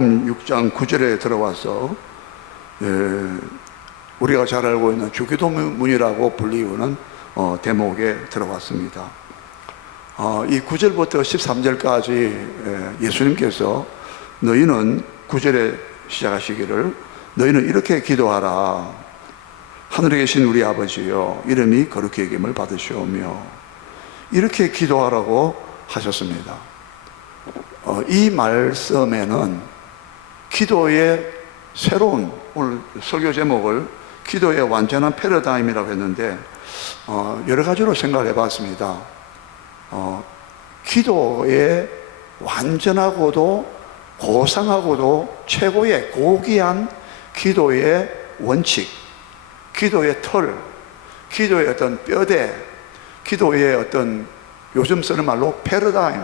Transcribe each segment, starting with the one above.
6장 9절에 들어와서 우리가 잘 알고 있는 주기도문이라고 불리우는 대목에 들어왔습니다. 이 9절부터 13절까지 예수님께서 너희는 9절에 시작하시기를 너희는 이렇게 기도하라. 하늘에 계신 우리 아버지여 이름이 거룩히 여김을 받으시오며 이렇게 기도하라고 하셨습니다. 이 말씀에는 기도의 새로운, 오늘 설교 제목을 기도의 완전한 패러다임이라고 했는데 여러 가지로 생각해 봤습니다. 기도의 완전하고도 고상하고도 최고의 고귀한 기도의 원칙, 기도의 틀, 기도의 어떤 뼈대, 기도의 어떤 요즘 쓰는 말로 패러다임.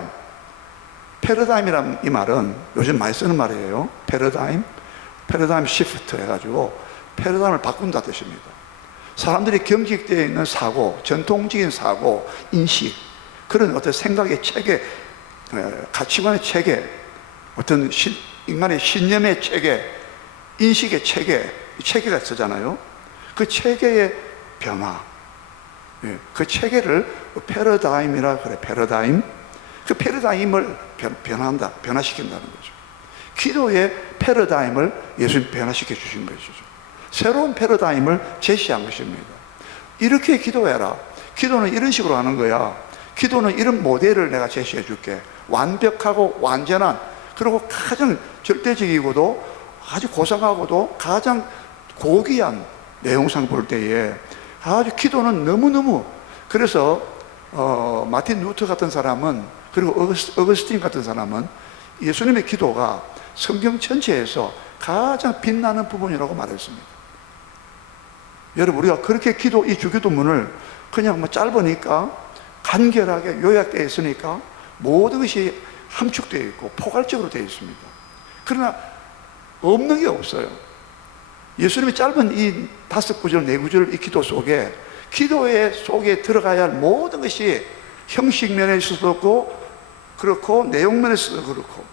패러다임이란 이 말은 요즘 많이 쓰는 말이에요. 패러다임 시프트 해가지고 패러다임을 바꾼다 뜻입니다. 사람들이 경직되어 있는 사고, 전통적인 사고, 인식, 그런 어떤 생각의 체계, 가치관의 체계, 어떤 인간의 신념의 체계, 인식의 체계, 체계가 쓰잖아요. 그 체계의 변화, 그 체계를 패러다임이라 그래. 패러다임. 그 패러다임을 변화시킨다는 거죠. 기도의 패러다임을 예수님 변화시켜 주신 것이죠. 새로운 패러다임을 제시한 것입니다. 이렇게 기도해라. 기도는 이런 식으로 하는 거야. 기도는 이런 모델을 내가 제시해 줄게. 완벽하고 완전한, 그리고 가장 절대적이고도 아주 고상하고도 가장 고귀한 내용상 볼 때에 아주 기도는 너무너무, 그래서 마틴 루터 같은 사람은, 그리고 어거스틴 같은 사람은 예수님의 기도가 성경 전체에서 가장 빛나는 부분이라고 말했습니다. 여러분, 우리가 그렇게 이 주기도문을 그냥 짧으니까 간결하게 요약되어 있으니까 모든 것이 함축되어 있고 포괄적으로 되어 있습니다. 그러나 없는 게 없어요. 예수님이 짧은 이 5구절, 4구절 이 기도 속에, 기도의 속에 들어가야 할 모든 것이 형식 면에서도 그렇고 내용면에서도 그렇고,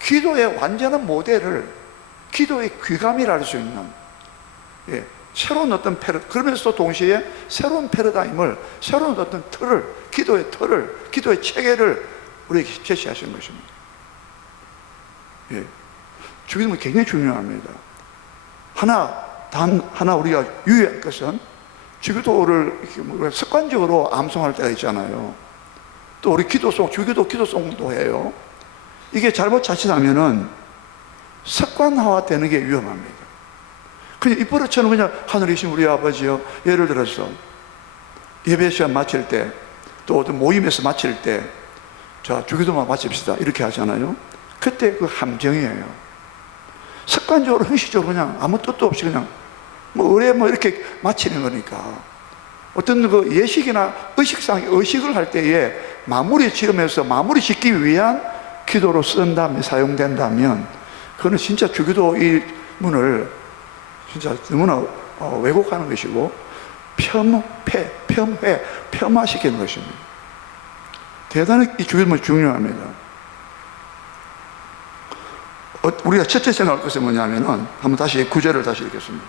기도의 완전한 모델을, 기도의 귀감이라 할 수 있는 새로운 어떤 그러면서도 동시에 새로운 패러다임을, 새로운 어떤 틀을, 기도의 틀을, 기도의 체계를 우리에게 제시하시는 것입니다. 주기도문이 굉장히 중요합니다. 단 하나 우리가 유의할 것은, 주기도를 습관적으로 암송할 때가 있잖아요. 또 우리 기도송, 주기도 기도송도 해요. 이게 잘못 자칫하면은 습관화가 되는 게 위험합니다. 그냥 입버릇처럼 그냥 하늘에 계신 우리 아버지요, 예를 들어서 예배 시간 마칠 때, 또 어떤 모임에서 마칠 때, 자, 주기도만 마칩시다 이렇게 하잖아요. 그때 그 함정이에요. 습관적으로, 형식적으로 그냥 아무 뜻도 없이 그냥 의뢰 이렇게 마치는 거니까, 어떤 그 예식이나 의식을 할 때에 마무리 지으면서 마무리 짓기 위한 기도로 사용된다면, 그거는 진짜 주기도 이 문을 진짜 너무나 왜곡하는 것이고, 폄하시키는 것입니다. 대단히 이 주기도문이 중요합니다. 우리가 첫째 생각할 것은 뭐냐면은, 한번 다시 9절을 다시 읽겠습니다.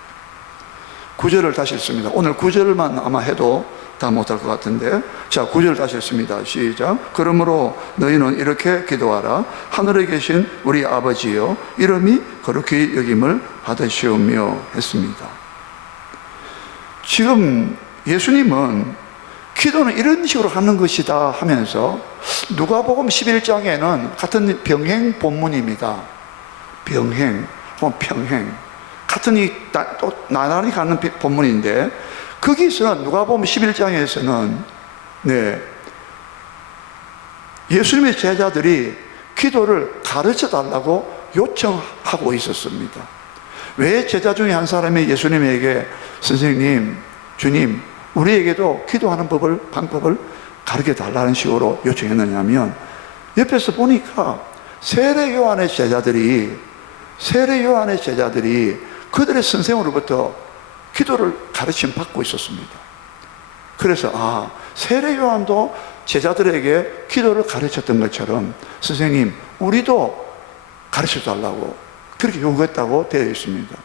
9절을 다시 읽습니다. 오늘 9절만 아마 해도 다 못할 것 같은데, 자, 9절 다시 읽습니다. 시작. 그러므로 너희는 이렇게 기도하라. 하늘에 계신 우리 아버지여 이름이 거룩히 여김을 받으시오며 했습니다. 지금 예수님은 기도는 이런 식으로 하는 것이다 하면서, 누가복음 11장에는 같은 병행 본문입니다. 병행, 평행, 같은 또 나란히 가는 본문인데, 거기서는 누가복음 11장에서는 예수님의 제자들이 기도를 가르쳐 달라고 요청하고 있었습니다. 왜 제자 중에 한 사람이 예수님에게 선생님, 주님, 우리에게도 기도하는 방법을 가르쳐 달라는 식으로 요청했느냐면, 옆에서 보니까 세례 요한의 제자들이 그들의 선생으로부터 기도를 가르침 받고 있었습니다. 그래서 세례 요한도 제자들에게 기도를 가르쳤던 것처럼, 선생님, 우리도 가르쳐 달라고 그렇게 요구했다고 되어 있습니다.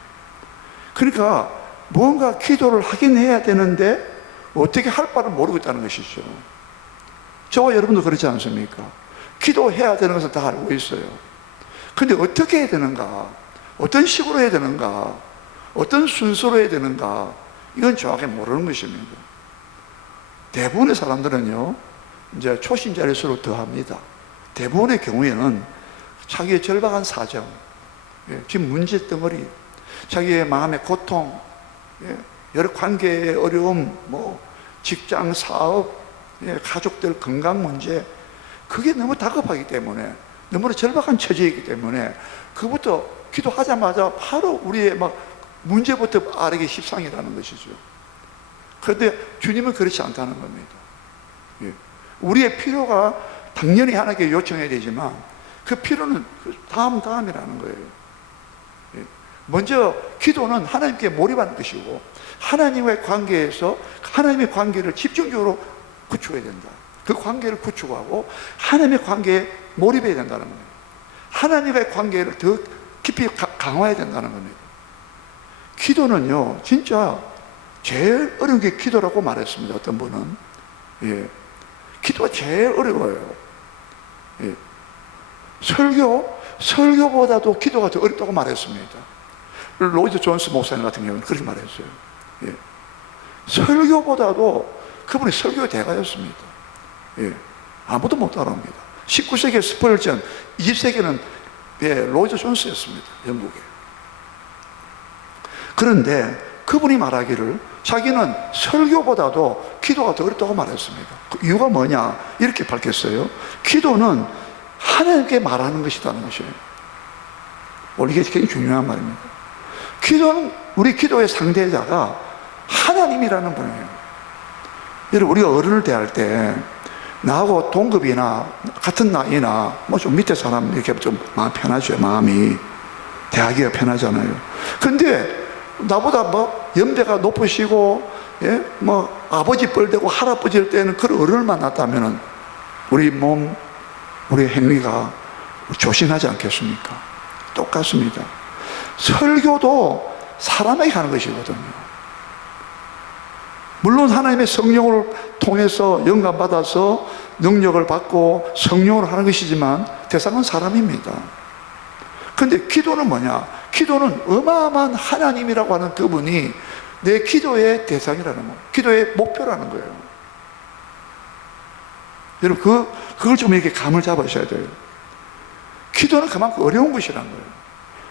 그러니까 뭔가 기도를 하긴 해야 되는데 어떻게 할 바를 모르고 있다는 것이죠. 저와 여러분도 그렇지 않습니까? 기도해야 되는 것을 다 알고 있어요. 근데 어떻게 해야 되는가, 어떤 식으로 해야 되는가, 어떤 순서로 해야 되는가, 이건 정확히 모르는 것입니다. 대부분의 사람들은요, 이제 초신자일수록 더 합니다. 대부분의 경우에는 자기의 절박한 사정, 지금 문제 덩어리, 자기의 마음의 고통, 여러 관계의 어려움, 직장, 사업, 가족들 건강 문제, 그게 너무 다급하기 때문에, 너무나 절박한 처지이기 때문에, 그부터 기도하자마자 바로 우리의 문제부터 아래게 십상이라는 것이죠. 그런데 주님은 그렇지 않다는 겁니다. 우리의 필요가 당연히 하나님께 요청해야 되지만, 그 필요는 다음이라는 거예요. 먼저 기도는 하나님께 몰입하는 것이고, 하나님과의 관계에서 하나님의 관계를 집중적으로 구축해야 된다. 그 관계를 구축하고 하나님의 관계에 몰입해야 된다는 겁니다. 하나님과의 관계를 더 깊이 강화해야 된다는 겁니다. 기도는요, 진짜 제일 어려운 게 기도라고 말했습니다. 어떤 분은. 기도가 제일 어려워요. 설교보다도 기도가 더 어렵다고 말했습니다. 로이드 존스 목사님 같은 경우는 그렇게 말했어요. 설교보다도 그분이 설교의 대가였습니다. 아무도 못 따라옵니다. 19세기에 스펄전, 20세기는 로이드 존스였습니다. 영국에. 그런데 그분이 말하기를 자기는 설교보다도 기도가 더 어렵다고 말했습니다. 그 이유가 뭐냐? 이렇게 밝혔어요. 기도는 하나님께 말하는 것이라는 것이에요. 이게 굉장히 중요한 말입니다. 기도는, 우리 기도의 상대자가 하나님이라는 분이에요. 여러분, 우리가 어른을 대할 때 나하고 동급이나 같은 나이나 좀 밑에 사람 이렇게 좀 마음 편하죠. 마음이 대하기가 편하잖아요. 근데 나보다 연배가 높으시고 아버지 뻘되고 할아버지일 때는 그런 어른을 만났다면 우리 몸, 우리 행위가 조심하지 않겠습니까? 똑같습니다. 설교도 사람에게 하는 것이거든요. 물론 하나님의 성령을 통해서 영감받아서 능력을 받고 성령으로 하는 것이지만 대상은 사람입니다. 그런데 기도는 뭐냐? 기도는 어마어마한 하나님이라고 하는 그분이 내 기도의 대상이라는 거예요. 기도의 목표라는 거예요. 여러분, 그걸 좀 이렇게 감을 잡으셔야 돼요. 기도는 그만큼 어려운 것이라는 거예요.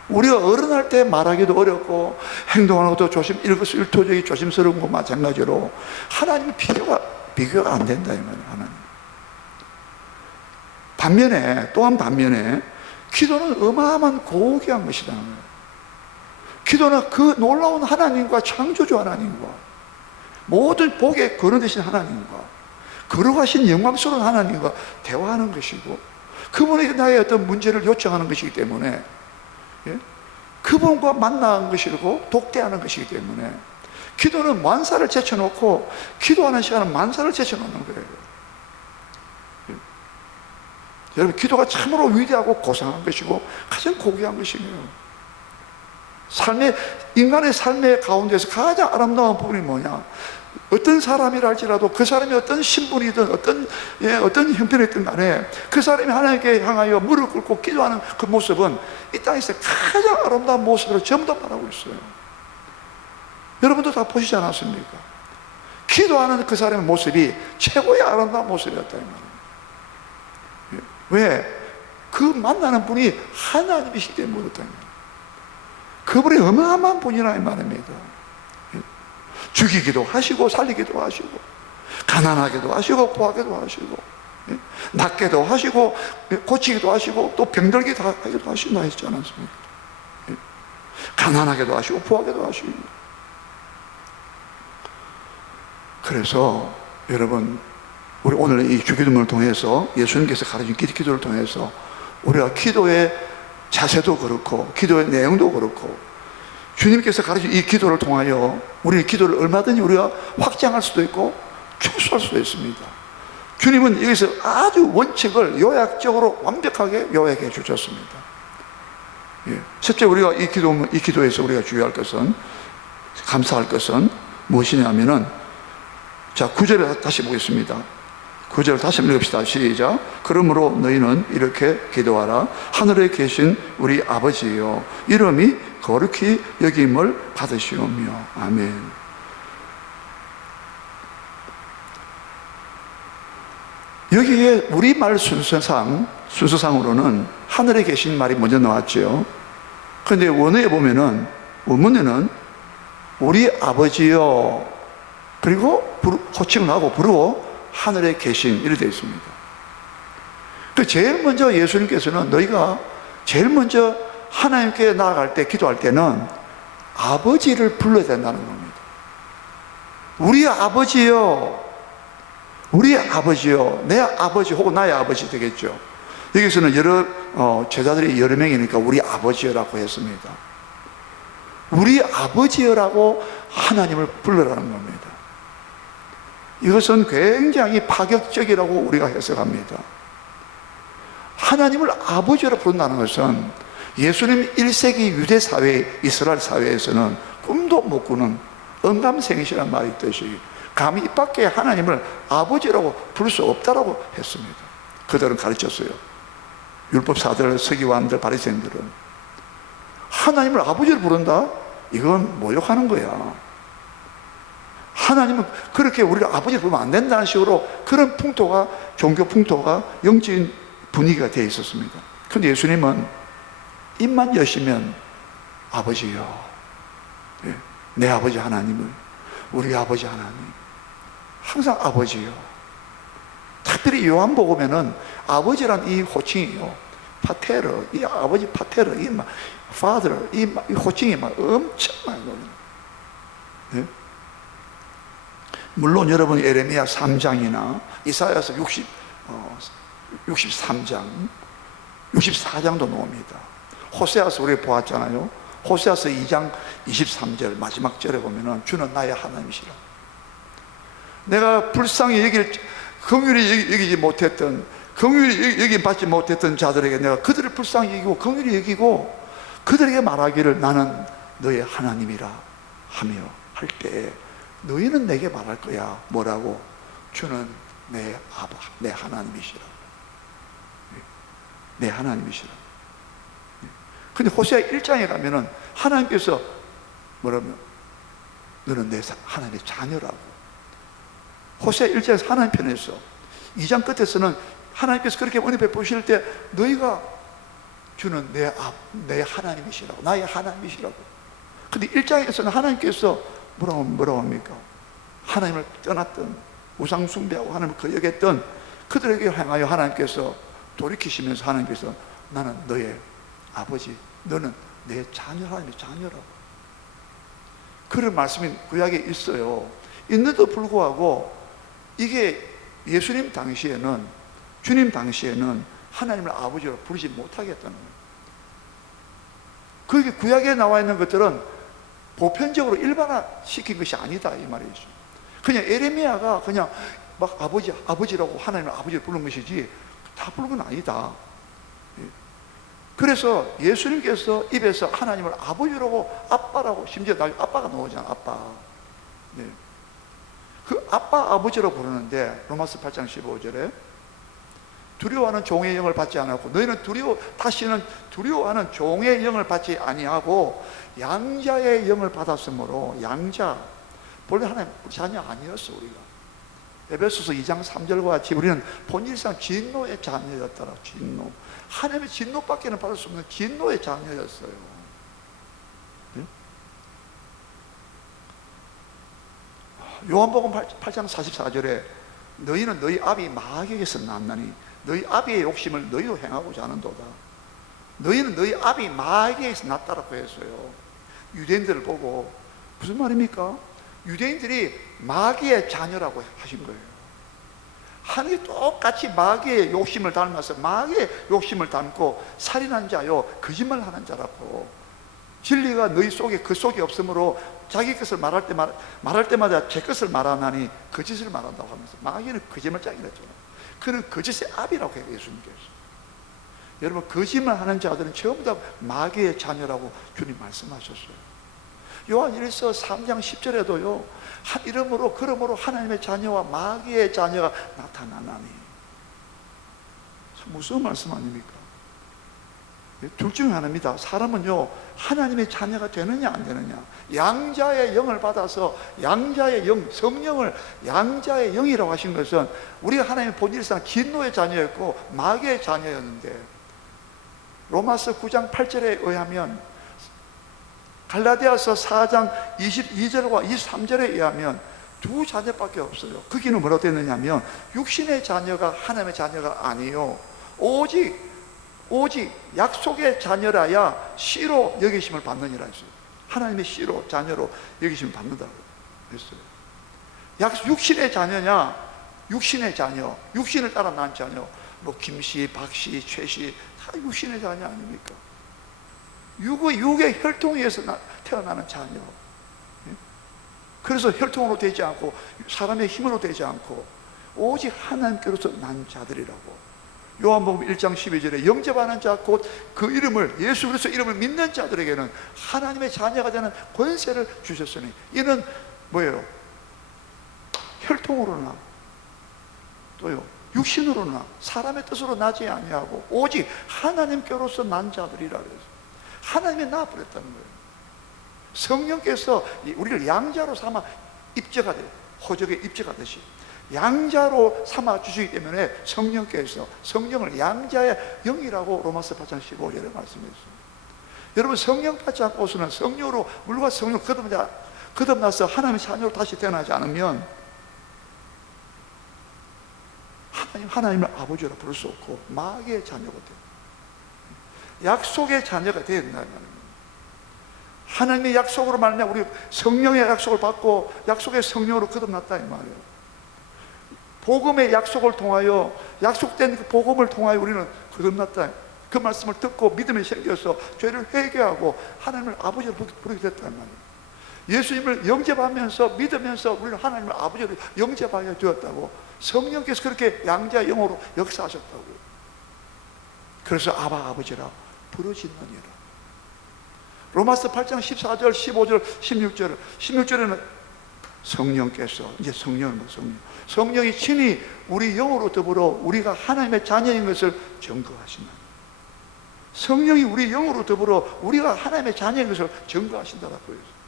우리가 어른할 때 말하기도 어렵고 행동하는 것도 일거수일투족이 조심스러운 것 마찬가지로 하나님은 비교가 안 된다 이 말이에요. 하나님. 반면에 기도는 어마어마한 고귀한 것이라는 거예요. 기도는 그 놀라운 하나님과 창조주 하나님과 모든 복에 거느되신 하나님과 거룩하신 영광스러운 하나님과 대화하는 것이고, 그분에게 나의 어떤 문제를 요청하는 것이기 때문에 그분과 만나는 것이고 독대하는 것이기 때문에 기도는 만사를 제쳐놓고 기도하는 시간은 만사를 제쳐놓는 거예요. 여러분, 기도가 참으로 위대하고 고상한 것이고 가장 고귀한 것이에요. 인간의 삶의 가운데서 가장 아름다운 부분이 뭐냐? 어떤 사람이라 할지라도 그 사람이 어떤 신분이든 어떤 형편이든 간에 그 사람이 하나님께 향하여 무릎 꿇고 기도하는 그 모습은 이 땅에서 가장 아름다운 모습으로 전부 다 말하고 있어요. 여러분도 다 보시지 않았습니까? 기도하는 그 사람의 모습이 최고의 아름다운 모습이었다 이 말이에요. 왜? 그 만나는 분이 하나님이시기 때문에 그렇다 이 말이에요. 그분이 어마어마한 분이라 이 말입니다. 죽이기도 하시고 살리기도 하시고 가난하게도 하시고 부하게도 하시고 낫게도 하시고 고치기도 하시고 또 병들게 하기도 하신다 했지 않았습니까? 가난하게도 하시고 부하게도 하시고. 그래서 여러분, 우리 오늘 이 주기도문을 통해서 예수님께서 가르친 기도를 통해서 우리가 기도의 자세도 그렇고 기도의 내용도 그렇고 주님께서 가르친 이 기도를 통하여 우리 기도를 얼마든지 우리가 확장할 수도 있고 축소할 수도 있습니다. 주님은 여기서 아주 원칙을 요약적으로 완벽하게 요약해 주셨습니다. 예. 첫째, 우리가 이 기도에서 우리가 주의할 것은, 감사할 것은 무엇이냐면은, 자, 9절에 다시 보겠습니다. 9절 다시 읽읍시다. 시작. 그러므로 너희는 이렇게 기도하라. 하늘에 계신 우리 아버지여, 이름이 거룩히 여김을 받으시오며. 아멘. 여기에 우리말 순서상으로는 하늘에 계신 말이 먼저 나왔죠. 그런데 원어에 보면은, 원문에는 우리 아버지여, 그리고 호칭을 하고 부르고 하늘에 계신, 이렇게 되어 있습니다. 그 제일 먼저 예수님께서는 너희가 제일 먼저 하나님께 나아갈 때, 기도할 때는 아버지를 불러야 된다는 겁니다. 우리 아버지여, 우리 아버지요, 내 아버지 혹은 나의 아버지 되겠죠. 여기서는 제자들이 여러 명이니까 우리 아버지여라고 했습니다. 우리 아버지여라고 하나님을 불러라는 겁니다. 이것은 굉장히 파격적이라고 우리가 해석합니다. 하나님을 아버지로 부른다는 것은 예수님 1세기 유대 사회, 이스라엘 사회에서는 꿈도 못 꾸는 언감생시라는 말이 있듯이 감히 입 밖에 하나님을 아버지라고 부를 수 없다라고 했습니다. 그들은 가르쳤어요. 율법사들, 서기관들, 바리새인들은 하나님을 아버지로 부른다? 이건 모욕하는 거야. 하나님은 그렇게 우리를 아버지로 부르면 안 된다는 식으로 그런 풍토가, 종교 풍토가, 영적인 분위기가 되어 있었습니다. 그런데 예수님은 입만 여시면 아버지요, 내 아버지 하나님을, 우리 아버지 하나님, 항상 아버지요. 특별히 요한복음에는 아버지란 이 호칭이요, 파테르, 이 아버지 파테르, 이 father, 이 호칭이 막 엄청 많이 나옵니다. 네? 물론 여러분 에레미야 3장이나 이사야서 63장, 64장도 나옵니다. 호세아서 우리 보았잖아요. 호세아서 2장 23절 마지막 절에 보면은 주는 나의 하나님이시라. 내가 불쌍히 긍휼히 여기지 못했던, 긍휼히 여기 받지 못했던 자들에게 내가 그들을 불쌍히 여기고 긍휼히 여기고 그들에게 말하기를 나는 너의 하나님이라 하며 할 때에 너희는 내게 말할 거야. 뭐라고? 주는 내 하나님이시라. 내 하나님이시라. 근데 호세아 1장에 가면은 하나님께서 뭐라면 너는 내 하나님의 자녀라고. 호세아 1장에서 하나님 편에 있어. 2장 끝에서는 하나님께서 그렇게 은혜 베푸실 때 너희가 주는 내 하나님이시라고, 나의 하나님이시라고. 근데 1장에서는 하나님께서 뭐라고 합니까? 하나님을 떠났던, 우상 숭배하고 하나님을 거역했던 그들에게 향하여 하나님께서 돌이키시면서 하나님께서 나는 너의 아버지, 너는 내 자녀, 하나님의 자녀라고. 그런 말씀이 구약에 있어요. 있는데도 불구하고 이게 예수님 당시에는, 주님 당시에는 하나님을 아버지로 부르지 못하겠다는 거예요. 그게 구약에 나와 있는 것들은 보편적으로 일반화시킨 것이 아니다, 이 말이죠. 그냥 에레미야가 그냥 막 아버지라고 하나님을 아버지로 부른 것이지 다 부른 건 아니다. 그래서 예수님께서 입에서 하나님을 아버지라고, 아빠라고, 심지어 나중에 아빠가 나오잖아, 아빠. 네. 그 아빠, 아버지로 부르는데 로마서 8장 15절에 두려워하는 종의 영을 받지 않았고 너희는 다시는 두려워하는 종의 영을 받지 아니하고 양자의 영을 받았으므로, 양자, 본래 하나님 자녀 아니었어 우리가. 에베소서 2장 3절과 같이 우리는 본질상 진노의 자녀였더라. 진노, 하나님의 진노밖에는 받을 수 없는 진노의 자녀였어요. 네? 요한복음 8장 44절에 너희는 너희 아비 마귀에게서 났나니 너희 아비의 욕심을 너희도 행하고자 하는도다. 너희는 너희 아비 마귀에게서 났다라고 했어요. 유대인들을 보고 무슨 말입니까? 유대인들이 마귀의 자녀라고 하신 거예요. 하나님이 똑같이 마귀의 욕심을 닮아서 마귀의 욕심을 닮고 살인한 자요, 거짓말하는 자라고. 진리가 너희 속에 그 속에 없으므로 자기 것을 말할 때마다 제 것을 말하나니 거짓을 말한다고 하면서 마귀는 거짓말장이랬죠. 그는 거짓의 아비라고 해요, 예수님께서. 여러분, 거짓말 하는 자들은 전부 다 마귀의 자녀라고 주님 말씀하셨어요. 요한일서 3장 10절에도요, 이러므로 그러므로 하나님의 자녀와 마귀의 자녀가 나타나나니. 무슨 말씀 아닙니까? 둘 중에 하나입니다. 사람은요, 하나님의 자녀가 되느냐 안 되느냐, 양자의 영을 받아서 양자의 영, 성령을 양자의 영이라고 하신 것은 우리가 하나님의 본질상 진노의 자녀였고 마귀의 자녀였는데, 로마서 9장 8절에 의하면, 갈라디아서 4장 22절과 23절에 의하면 두 자녀밖에 없어요. 거기는 뭐라고 되느냐면, 육신의 자녀가 하나님의 자녀가 아니요, 오직 약속의 자녀라야 씨로 여기심을 받느니라 했어요. 하나님의 씨로, 자녀로 여기심을 받는다고 했어요. 육신의 자녀냐, 육신의 자녀, 육신을 따라 난 자녀, 뭐 김씨, 박씨, 최씨, 다 육신의 자녀 아닙니까? 육의 혈통에 의해서 태어나는 자녀. 그래서 혈통으로 되지 않고 사람의 힘으로 되지 않고 오직 하나님께로서 난 자들이라고. 요한복음 1장 12절에 영접하는 자 곧 그 이름을, 예수 그리스도 이름을 믿는 자들에게는 하나님의 자녀가 되는 권세를 주셨으니, 이는 뭐예요? 혈통으로나 또요 육신으로나 사람의 뜻으로 나지 아니하고 오직 하나님께로서 난 자들이라 그랬어요. 하나님이 낳아버렸다는 거예요. 성령께서 우리를 양자로 삼아 입제가 돼요. 호적에 입제하듯이 양자로 삼아 주시기 때문에 성령께서 성령을 양자의 영이라고 로마서 8장 15절에 말씀했습니다. 여러분, 성령 받지 않고서는 성령으로, 물과 성령 거듭나서 하나님의 자녀로 다시 태어나지 않으면 하나님을 아버지로 부를 수 없고 마귀의 자녀가 돼요. 약속의 자녀가 되어야 된다는 거예요. 하나님의 약속으로 말하면 우리 성령의 약속을 받고 약속의 성령으로 거듭났다 이 말이에요. 복음의 약속을 통하여, 약속된 그 복음을 통하여 우리는 거듭났다. 그 말씀을 듣고 믿음이 생겨서 죄를 회개하고 하나님을 아버지로 부르게 됐다는 말이에요. 예수님을 영접하면서 믿으면서 우리는 하나님을 아버지로 영접하게 되었다고. 성령께서 그렇게 양자의 영으로 역사하셨다고. 그래서 아바 아버지라 부르짖느니라. 로마서 8장 14절, 15절, 16절에는 성령께서, 이제 성령은 성령이 친히 우리 영으로 더불어 우리가 하나님의 자녀인 것을 증거하시는, 성령이 우리 영으로 더불어 우리가 하나님의 자녀인 것을 증거하신다라고 했어요.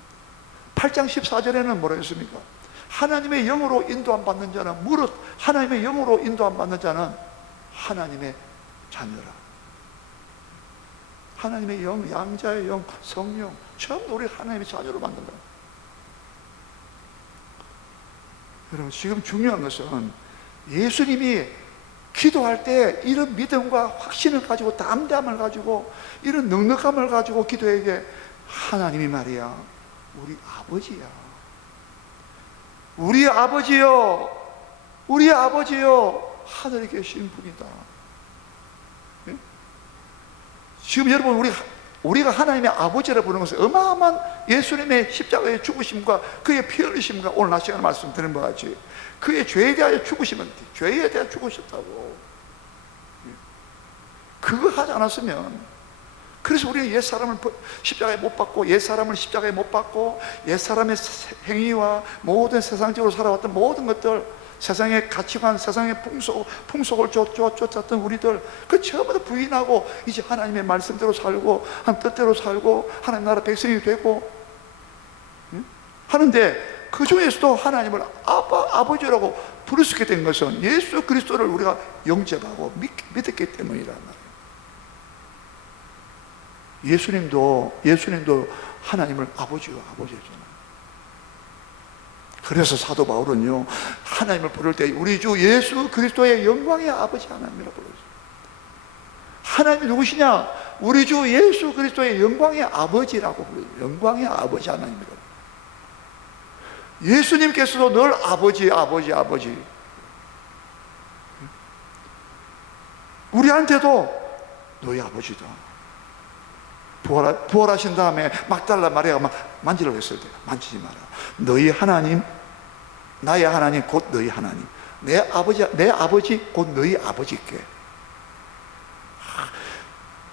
8장 14절에는 뭐라 했습니까? 하나님의 영으로 인도함 받는 자는, 무릇 하나님의 영으로 인도함 받는 자는 하나님의 자녀라. 하나님의 영, 양자의 영, 성령, 전부 우리 하나님의 자녀로 만든다. 여러분, 지금 중요한 것은 예수님이 기도할 때 이런 믿음과 확신을 가지고, 담대함을 가지고, 이런 넉넉함을 가지고 기도에게, 하나님이 말이야, 우리 아버지야, 우리 아버지요, 우리 아버지요, 하늘에 계신 분이다. 예? 지금 여러분, 우리가 하나님의 아버지라 부르는 것은 어마어마한 예수님의 십자가의 죽으심과 그의 피 흘리심과, 오늘 낮 시간에 말씀드린 것 같이 그의 죄에 대하여 죽으시면, 죄에 대하여 죽으셨다고. 그거 하지 않았으면, 그래서 우리는 옛사람을 십자가에 못 박고, 옛사람을 십자가에 못 박고, 옛사람의 행위와 모든 세상적으로 살아왔던 모든 것들, 세상의 가치관, 세상의 풍속을 쫓았던 우리들, 그 전부 다 부인하고 이제 하나님의 말씀대로 살고 하나님 뜻대로 살고 하나님 나라 백성이 되고 하는데, 그 중에서도 하나님을 아버지라고 부를 수 있게 된 것은 예수 그리스도를 우리가 영접하고 믿었기 때문이란 말이에요. 예수님도 하나님을 아버지였잖아요. 그래서 사도 바울은요, 하나님을 부를 때 우리 주 예수 그리스도의 영광의 아버지 하나님이라고 불렀어요. 하나님이 누구시냐? 우리 주 예수 그리스도의 영광의 아버지라고 불러요. 영광의 아버지 하나님이라고. 예수님께서도 늘 아버지. 우리한테도 너희 아버지다. 부활하신 다음에 막달라 마리아가 만지려고 했을 때, 만지지 마라. 너희 하나님, 나의 하나님 곧 너희 하나님, 내 아버지 곧 너희 아버지께.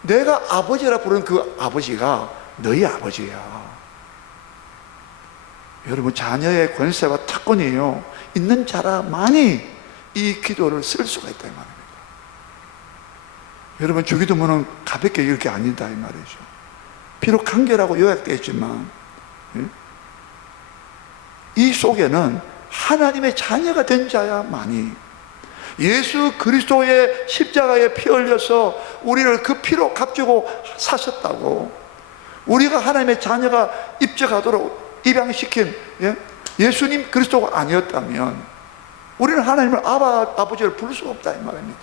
내가 아버지라 부르는 그 아버지가 너희 아버지야. 여러분, 자녀의 권세와 특권이요, 있는 자라만이 이 기도를 쓸 수가 있다 이 말입니다. 여러분, 주기도문은 가볍게 읽을 게 아니다 이 말이죠. 비록 간결하고 요약되어 있지만 이 속에는 하나님의 자녀가 된 자야만이, 예수 그리스도의 십자가에 피 흘려서 우리를 그 피로 값주고 사셨다고, 우리가 하나님의 자녀가 입적하도록 입양시킨 예수님 그리스도가 아니었다면 우리는 하나님을 아버지를 부를 수가 없다 이 말입니다.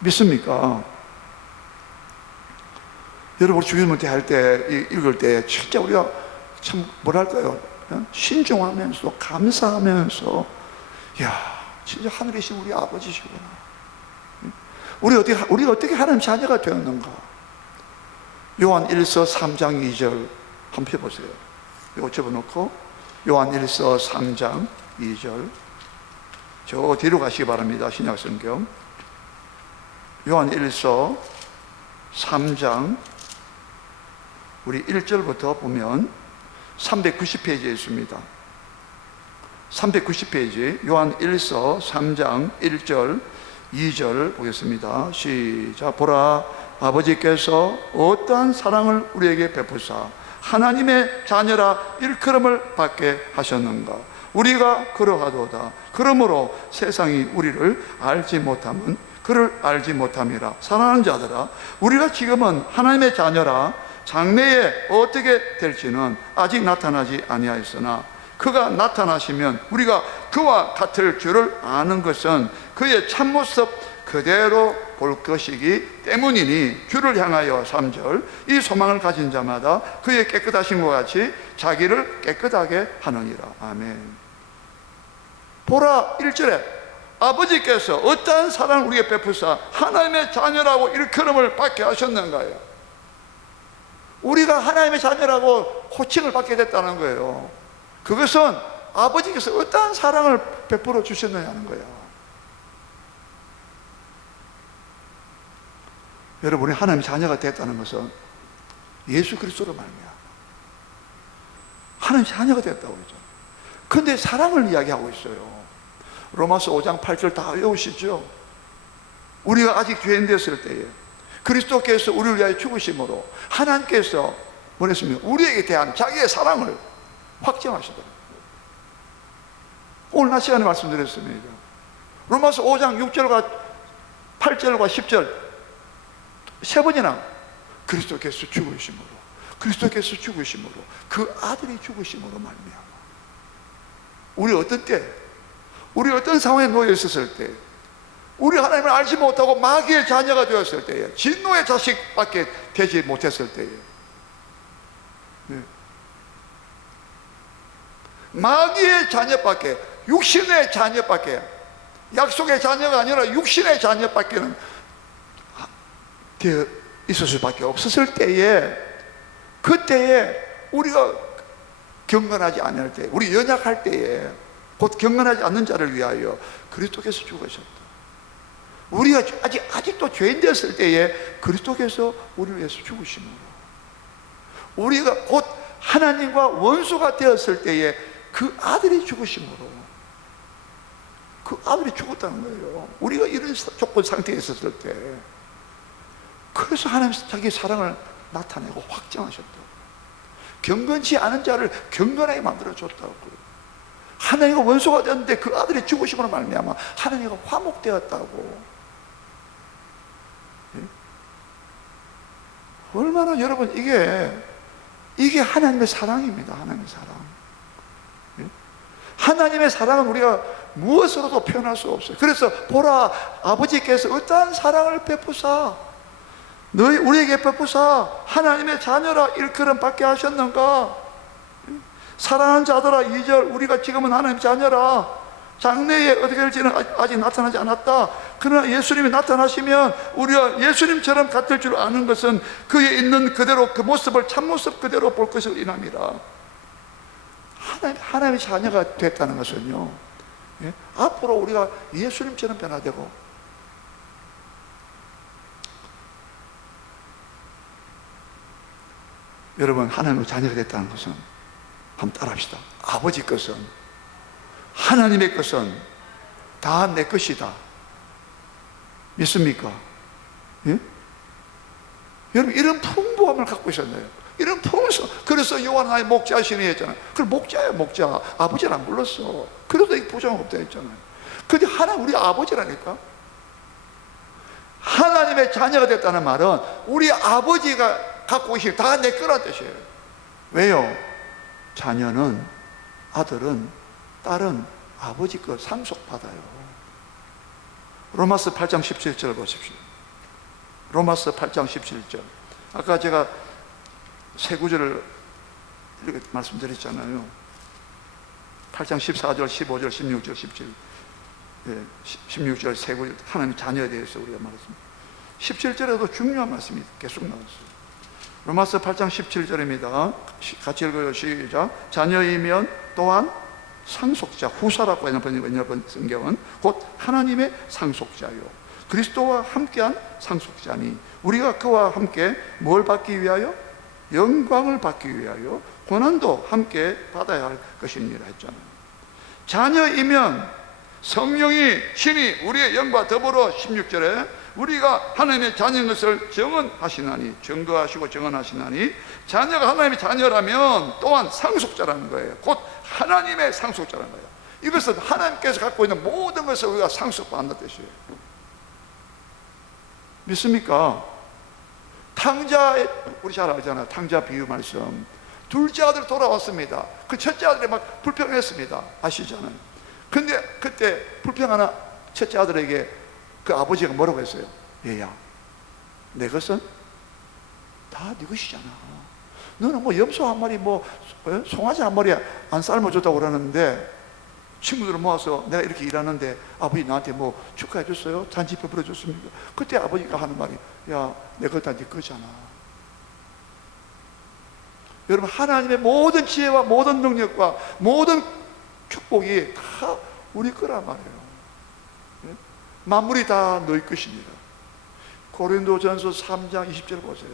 믿습니까? 여러분, 우리 주기도문 때 할 때, 읽을 때 진짜 우리가 참 뭐랄까요, 신중하면서 감사하면서, 야, 진짜 하늘이신 우리 아버지시구나. 우리가 어떻게 하나님 자녀가 되었는가? 요한 1서 3장 2절 한번 펴보세요. 이거 접어놓고 요한 1서 3장 2절, 저 뒤로 가시기 바랍니다. 신약성경 요한 1서 3장 우리 1절부터 보면 390페이지에 있습니다. 390페이지 요한 1서 3장 1절 2절 보겠습니다. 시작. 보라, 아버지께서 어떠한 사랑을 우리에게 베푸사 하나님의 자녀라 일컬음을 받게 하셨는가. 우리가 그러하도다. 그러므로 세상이 우리를 알지 못함은 그를 알지 못함이라. 사랑하는 자들아, 우리가 지금은 하나님의 자녀라 장래에 어떻게 될지는 아직 나타나지 아니하였으나 그가 나타나시면 우리가 그와 같을 줄을 아는 것은 그의 참모습 그대로 볼 것이기 때문이니 주를 향하여 3절 이 소망을 가진 자마다 그의 깨끗하신 것 같이 자기를 깨끗하게 하느니라. 아멘. 보라, 1절에 아버지께서 어떠한 사랑을 우리에게 베푸사 하나님의 자녀라고 일컬음을 받게 하셨는가요? 우리가 하나님의 자녀라고 호칭을 받게 됐다는 거예요. 그것은 아버지께서 어떠한 사랑을 베풀어 주셨느냐는 거예요. 여러분, 우리 하나님의 자녀가 됐다는 것은 예수 그리스도로 말미암아 하나님의 자녀가 됐다고 했죠. 그런데 사랑을 이야기하고 있어요. 로마서 5장 8절 다 외우시죠? 우리가 아직 죄인 됐을 때에 그리스도께서 우리를 위하여 죽으심으로 하나님께서 뭐랬습니까? 우리에게 대한 자기의 사랑을 확정하시더라고요. 오늘 낮 시간에 말씀드렸습니다. 로마서 5장 6절과 8절과 10절 세 번이나 그리스도께서 죽으심으로, 그리스도께서 죽으심으로, 그 아들이 죽으심으로 말미암아 우리 어떤 때, 우리 어떤 상황에 놓여 있었을 때, 우리 하나님을 알지 못하고 마귀의 자녀가 되었을 때에, 진노의 자식밖에 되지 못했을 때에, 마귀의 자녀밖에, 육신의 자녀밖에, 약속의 자녀가 아니라 육신의 자녀밖에는 되어 있을 수밖에 없었을 때에, 그때에 우리가 경건하지 않을 때, 우리 연약할 때에 곧 경건하지 않는 자를 위하여 그리스도께서 죽으셨다. 우리가 아직도 죄인 되었을 때에 그리스도께서 우리를 위해서 죽으심으로, 우리가 곧 하나님과 원수가 되었을 때에 그 아들이 죽으심으로, 그 아들이 죽었다는 거예요. 우리가 이런 조건 상태에 있었을 때, 그래서 하나님 자기 사랑을 나타내고 확정하셨다고. 경건치 않은 자를 경건하게 만들어줬다고. 하나님과 원수가 되었는데 그 아들이 죽으심으로 말미암아 하나님과 화목되었다고. 얼마나 여러분, 이게 하나님의 사랑입니다. 하나님의 사랑. 하나님의 사랑은 우리가 무엇으로도 표현할 수 없어요. 그래서 보라, 아버지께서 어떠한 사랑을 베푸사 우리에게 베푸사 하나님의 자녀라 일컬음 받게 하셨는가. 사랑하는 자들아, 2절 우리가 지금은 하나님의 자녀라 장래에 어떻게 될지는 아직 나타나지 않았다. 그러나 예수님이 나타나시면 우리가 예수님처럼 같을 줄 아는 것은 그에 있는 그대로 그 모습을 참모습 그대로 볼 것을 인함이라. 하나님의 자녀가 됐다는 것은요, 앞으로 우리가 예수님처럼 변화되고 여러분, 하나님의 자녀가 됐다는 것은, 한번 따라합시다. 아버지 것은, 하나님의 것은 다 내 것이다. 믿습니까? 예? 여러분, 이런 풍부함을 갖고 있었나요? 이런 풍성. 그래서 요한 하나님 목자시니 했잖아요. 그럼 목자예요, 목자. 아버지를 안 불렀어. 그래도 이 부정 없다 했잖아요. 근데 하나님 우리 아버지라니까. 하나님의 자녀가 됐다는 말은 우리 아버지가 갖고 계신 다 내 거란 뜻이에요. 왜요? 자녀는, 아들은, 딸은 아버지 거 상속받아요. 로마서 8장 17절 보십시오. 로마서 8장 17절. 아까 제가 세 구절을 이렇게 말씀드렸잖아요. 8장 14절, 15절, 16절, 17. 16절 세 구절, 하나님 자녀에 대해서 우리가 말했습니다. 17절에도 중요한 말씀이 계속 나왔어요. 로마서 8장 17절입니다. 같이 읽어요. 시작. 자녀이면 또한 상속자, 후사라고 하는 번역은 성경은 곧 하나님의 상속자요, 그리스도와 함께한 상속자니 우리가 그와 함께 뭘 받기 위하여? 영광을 받기 위하여 고난도 함께 받아야 할 것이니라 했잖아요. 자녀이면 성령이, 신이 우리의 영과 더불어 16절에 우리가 하나님의 자녀인 것을 증언하시나니, 증거하시고 증언하시나니, 자녀가 하나님의 자녀라면 또한 상속자라는 거예요. 곧 하나님의 상속자라는 거예요. 이것은 하나님께서 갖고 있는 모든 것을 우리가 상속받는다는 뜻이에요. 믿습니까? 탕자, 우리 잘 알잖아요. 탕자 비유 말씀. 둘째 아들 돌아왔습니다. 그 첫째 아들이 막 불평했습니다. 아시잖아요. 근데 그때 불평하는 첫째 아들에게 그 아버지가 뭐라고 했어요? 얘야, 내 것은 다 네 것이잖아. 너는 뭐 염소 한 마리, 뭐 송아지 한 마리 안 삶아줬다고 그러는데, 친구들을 모아서 내가 이렇게 일하는데 아버지 나한테 뭐 축하해 줬어요? 잔치표 불어줬습니까? 그때 아버지가 하는 말이, 야, 내 것 다 네 거잖아. 여러분, 하나님의 모든 지혜와 모든 능력과 모든 축복이 다 우리 거란 말이에요. 만물이 다 너희 것입니다. 고린도전서 3장 20절 보세요.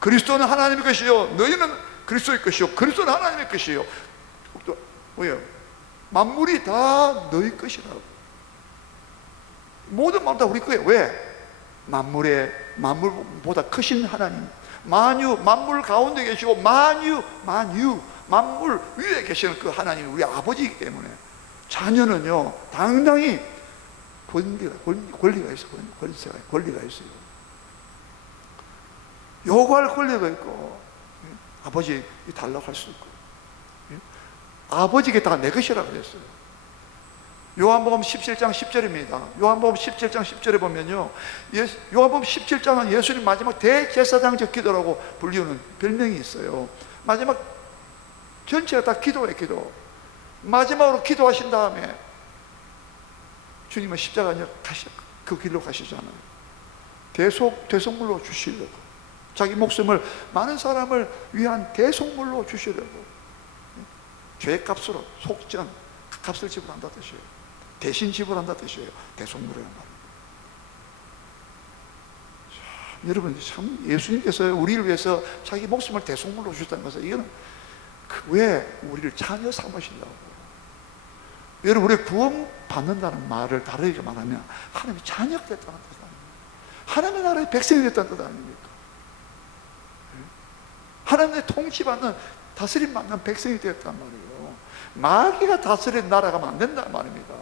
그리스도는 하나님의 것이요, 너희는 그리스도의 것이요, 그리스도는 하나님의 것이요. 뭐예요? 만물이 다 너희 것이라고. 모든 만물 다 우리 거예요. 왜? 만물보다 크신 하나님, 만물 가운데 계시고 만물 위에 계시는 그 하나님이 우리 아버지이기 때문에 자녀는요, 당당히 권리가 있어요. 권리가 있어요. 요구할 권리가 있고, 아버지 달라고 할 수 있고, 아버지께 다 내 것이라고 그랬어요. 요한복음 17장 10절입니다. 요한복음 17장 10절에 보면요, 요한복음 17장은 예수님 마지막 대제사장적 기도라고 불리우는 별명이 있어요. 마지막 전체가 다 기도예요. 기도. 마지막으로 기도하신 다음에 주님은 십자가 다시 그 길로 가시잖아요. 대속물로 주시려고, 자기 목숨을 많은 사람을 위한 대속물로 주시려고, 죄값으로, 속전 값을 지불한다 뜻이에요. 대신 지불한다 뜻이에요. 대속물이라는 말입니다. 여러분, 참 예수님께서 우리를 위해서 자기 목숨을 대속물로 주셨다는 것은, 이거는 왜 우리를 자녀 삼으신다고. 여러분, 우리 구원 받는다는 말을 다르게 말하면 하나님의 자녀가 됐다는 뜻 아닙니까? 하나님의 나라의 백성이 됐다는 뜻 아닙니까? 하나님의 통치받는, 다스림 받는 백성이 되었단 말이에요. 마귀가 다스린 나라가 안 된단 말입니다.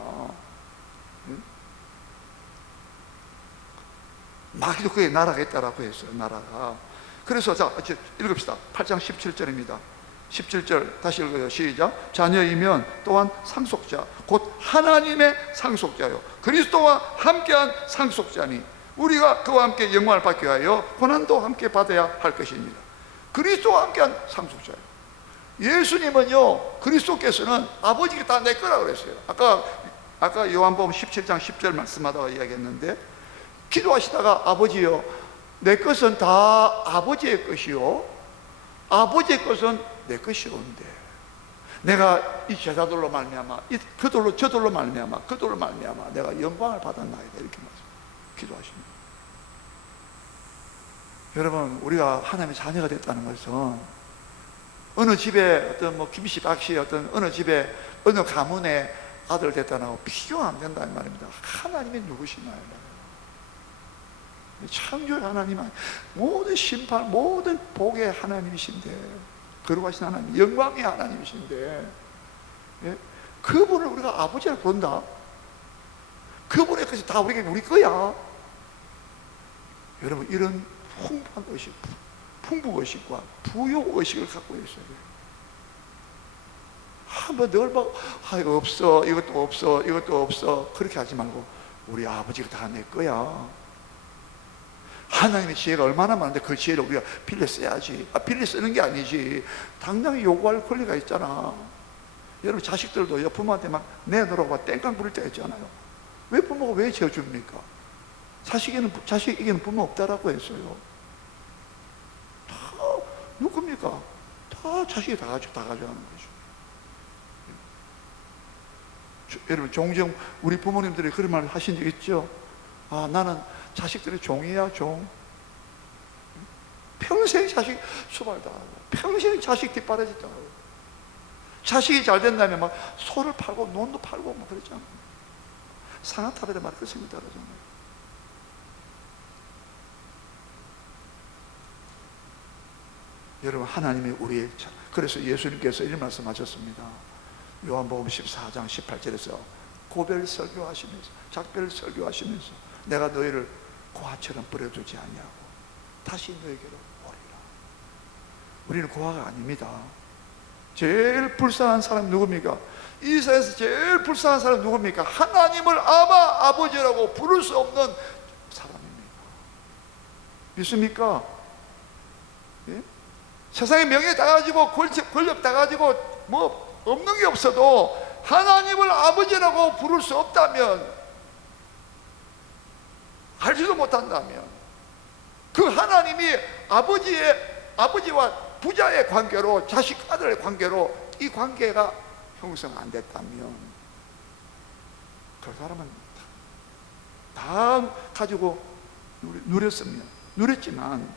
마귀도 그게 나라가 있다라고 했어요. 나라가. 그래서 자, 읽읍시다. 8장 17절입니다 17절 다시 읽어요. 시작. 자녀이면 또한 상속자, 곧 하나님의 상속자요, 그리스도와 함께한 상속자니 우리가 그와 함께 영광을 받기 위하여 고난도 함께 받아야 할 것입니다. 그리스도와 함께한 상속자요. 예수님은요, 그리스도께서는 아버지가 다 내 거라고 그랬어요. 아까 요한복음 17장 10절 말씀하다가 이야기했는데, 기도하시다가 아버지요, 내 것은 다 아버지의 것이요, 아버지의 것은 내 것이온데 내가 이 제자들로 말미암아, 그 돌로 저 돌로 말미암아, 그 돌로 말미암아 내가 영광을 받았나이다, 이렇게 말씀 기도하십니다. 여러분, 우리가 하나님의 자녀가 됐다는 것은 어느 집에 어떤 뭐 김씨 박씨 어떤 어느 집에 어느 가문의 아들 됐다고 비교가 안 된다는 말입니다. 하나님이 누구시나요? 창조의 하나님, 모든 심판, 모든 복의 하나님이신데, 거룩하신 하나님, 영광의 하나님이신데, 예? 그분을 우리가 아버지라 부른다. 그분의 것이 다 우리 거야. 여러분, 이런 풍부한 의식, 풍부의식과 부요의식을 갖고 있어요. 한번 늘 막, 이거 없어, 이것도 없어, 이것도 없어, 그렇게 하지 말고 우리 아버지가 다 내 거야. 하나님의 지혜가 얼마나 많은데 그 지혜를 우리가 빌려 써야지. 빌려 쓰는 게 아니지, 당당히 요구할 권리가 있잖아. 여러분, 자식들도 부모한테 막 내놓으라고 땡깡 부릴 때가 있잖아요. 왜 부모가 왜 지어줍니까? 자식에게는 부모 없다라고 했어요. 다 누굽니까? 다 자식이 다 가져가는 거죠. 여러분, 종종 우리 부모님들이 그런 말 하신 적 있죠? 나는 자식들의 종이야, 종. 평생 자식 수발다 하고, 평생 자식 뒷바라지다 하고, 자식이 잘 된다면 막 소를 팔고 논도 팔고 막 그랬잖아요. 상아탑에다 말 그 생각 따라잖아요. 여러분, 하나님이 우리의, 그래서 예수님께서 이런 말씀하셨습니다. 요한복음 14장 18절에서 고별 설교하시면서, 작별 설교하시면서, 내가 너희를 고아처럼 버려두지 않냐고, 다시 너희에게로 오리라. 우리는 고아가 아닙니다. 제일 불쌍한 사람이 누굽니까? 이 세상에서 제일 불쌍한 사람이 누굽니까? 하나님을 아마 아버지라고 부를 수 없는 사람입니다. 믿습니까? 예? 세상에 명예 다 가지고 권력 다 가지고 뭐 없는 게 없어도 하나님을 아버지라고 부를 수 없다면, 알지도 못한다면, 그 하나님이 아버지와 부자의 관계로, 자식 아들의 관계로 이 관계가 형성 안 됐다면, 그 사람은 다 가지고 누렸지만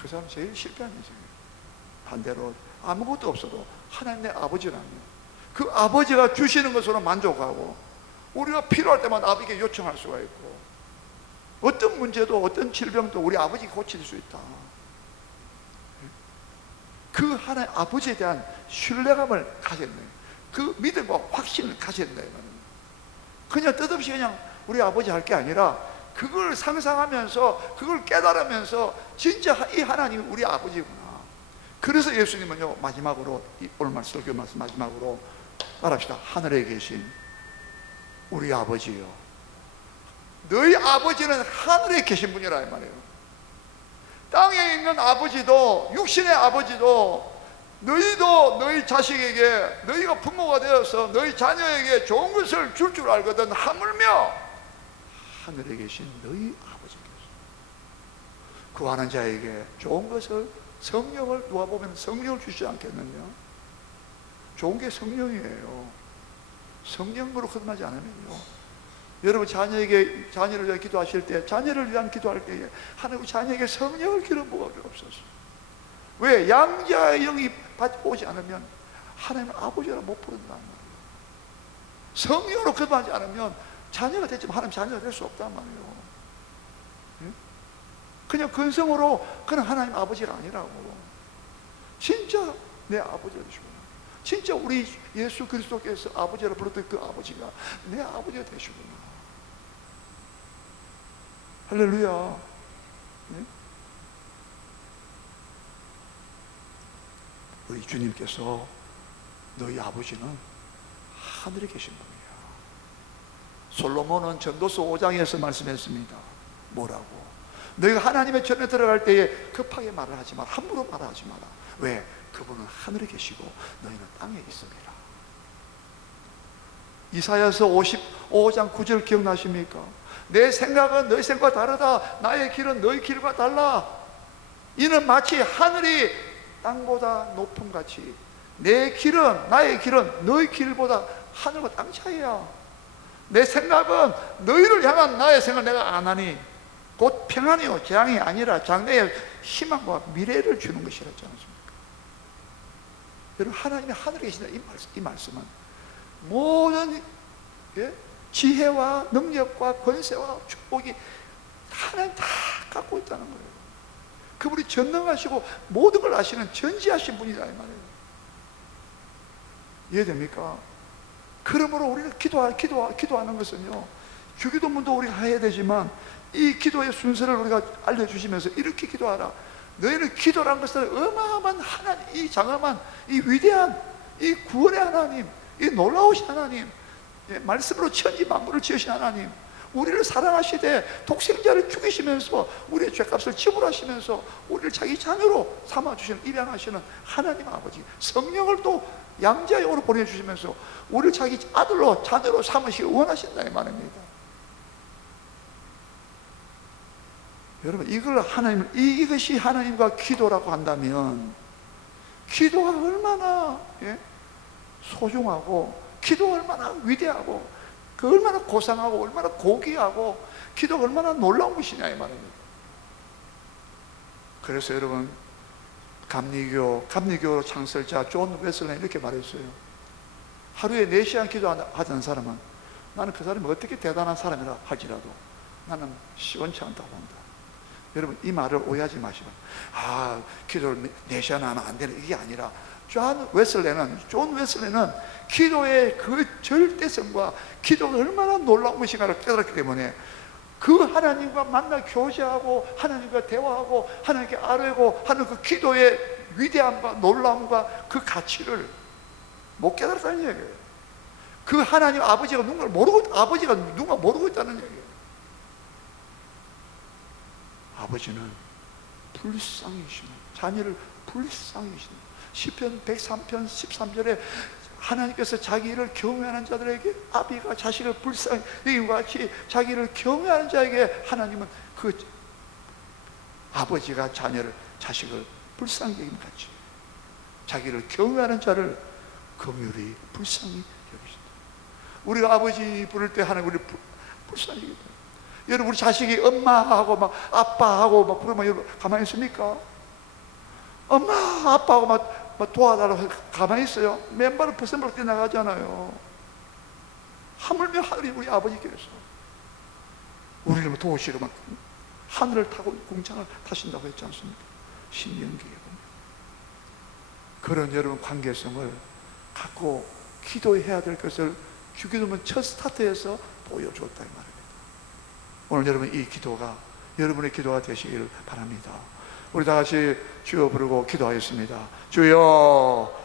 그 사람은 제일 실패한 인생이에요. 반대로 아무것도 없어도 하나님 내 아버지라면 그 아버지가 주시는 것으로 만족하고, 우리가 필요할 때마다 아버지에게 요청할 수가 있고, 어떤 문제도 어떤 질병도 우리 아버지가 고칠 수 있다. 그 하나님 아버지에 대한 신뢰감을 가졌네. 그 믿음과 확신을 가졌네. 그냥 뜻없이 그냥 우리 아버지 할 게 아니라 그걸 상상하면서, 그걸 깨달으면서 진짜 이 하나님이 우리 아버지구나. 그래서 예수님은요, 마지막으로, 오늘 설교 말씀 마지막으로 말합시다. 하늘에 계신 우리 아버지요, 너희 아버지는 하늘에 계신 분이라 이 말이에요. 땅에 있는 아버지도, 육신의 아버지도, 너희도 너희 자식에게, 너희가 부모가 되어서 너희 자녀에게 좋은 것을 줄 줄 알거든. 하물며 하늘에 계신 너희 아버지께서 구하는 자에게 좋은 것을, 성령을, 누가 보면 성령을 주시지 않겠느냐? 좋은 게 성령이에요. 성령으로 거듭나지 않으면요, 여러분, 자녀를 위해 기도하실 때, 자녀를 위한 기도할 때에 하나님 자녀에게 성령을 기름 부어 주옵소서. 왜? 양자의 영이 오지 않으면 하나님은 아버지라 못 부른단 말이에요. 성령으로 거듭나지 않으면 자녀가 됐지만 하나님 자녀가 될 수 없단 말이에요. 그냥 근성으로 그는 하나님 아버지가 아니라고. 진짜 내 아버지가 되시구나. 진짜 우리 예수 그리스도께서 아버지라 부르던 그 아버지가 내 아버지가 되시구나. 할렐루야. 네? 우리 주님께서 너희 아버지는 하늘에 계신 분이야. 솔로몬은 전도서 5장에서 말씀했습니다. 뭐라고? 너희가 하나님의 전에 들어갈 때에 급하게 말을 하지 마라. 함부로 말하지 마라. 왜? 그분은 하늘에 계시고 너희는 땅에 있습니다. 이사야서 55장 9절 기억나십니까? 내 생각은 너희 생각과 다르다. 나의 길은 너희 길과 달라. 이는 마치 하늘이 땅보다 높음 같이 내 길은, 나의 길은 너희 길보다 하늘과 땅 차이야. 내 생각은 너희를 향한 나의 생각을 내가 안 하니 곧 평안이요 재앙이 아니라 장래에 희망과 미래를 주는 것이라지 않습니까? 여러분, 하나님이 하늘에 계시다 이 말씀은 모든 지혜와 능력과 권세와 축복이 하나님 다 갖고 있다는 거예요. 그분이 전능하시고 모든 걸 아시는 전지하신 분이다 이 말이에요. 이해됩니까? 그러므로 우리가 기도하는 것은요, 주기도문도 우리가 해야 되지만 이 기도의 순서를 우리가 알려주시면서 이렇게 기도하라. 너희는 기도란 것은 어마어마한 하나님, 이 장엄한, 이 위대한, 이 구원의 하나님, 이 놀라우신 하나님, 말씀으로 천지 만물을 지으신 하나님, 우리를 사랑하시되 독생자를 죽이시면서 우리의 죄값을 지불하시면서 우리를 자기 자녀로 삼아주시는, 입양하시는 하나님 아버지, 성령을 또 양자역으로 보내주시면서 우리를 자기 아들로 자녀로 삼으시길 원하신다 이 말입니다. 여러분, 이것이 하나님과 기도라고 한다면 기도가 얼마나 소중하고, 기도가 얼마나 위대하고, 그 얼마나 고상하고, 얼마나 고귀하고, 기도가 얼마나 놀라운 것이냐 이 말입니다. 그래서 여러분, 감리교 창설자 존 웨슬레는 이렇게 말했어요. 하루에 4시간 기도하는 사람은, 나는 그 사람이 어떻게 대단한 사람이라 할지라도 나는 시원치 않다고 한다. 여러분, 이 말을 오해하지 마시고, 기도를 4시간 하면 안 되는, 이게 아니라 존 웨슬레는 기도의 그 절대성과 기도가 얼마나 놀라운 것인가를 깨달았기 때문에 그 하나님과 만나 교제하고 하나님과 대화하고 하나님께 아뢰고 하는 그 기도의 위대함과 놀라움과 그 가치를 못 깨달았다는 얘기예요. 그 하나님 아버지가 누가 모르고 있다는 얘기예요. 아버지는 불쌍히시는 자녀를 불쌍히 여기시는, 시편 103편 13절에 하나님께서 자기를 경외하는 자들에게, 아비가 자식을 불쌍히 여김과 같이 자기를 경외하는 자에게 하나님은 그 아버지가 자식을 불쌍히 여김 같이 자기를 경외하는 자를 긍휼히 불쌍히 여기신다. 우리가 아버지 부를 때 하나님 우리를 불쌍히 여긴다. 여러분, 우리 자식이 엄마하고 막 아빠하고 막 부르면 여러분 가만히 있습니까? 엄마 아빠하고 막 도와달라고 가만히 있어요? 맨발을 버선발로 뛰어나가잖아요. 하물며 하늘이 우리 아버지께서 우리를 도우시러 막 하늘을 타고 궁창을 타신다고 했지 않습니까? 신명기에 보면 그런 여러분 관계성을 갖고 기도해야 될 것을 주기도문 첫 스타트에서 보여줬다 이 말입니다. 오늘 여러분, 이 기도가 여러분의 기도가 되시길 바랍니다. 우리 다 같이 주여 부르고 기도하겠습니다. 주여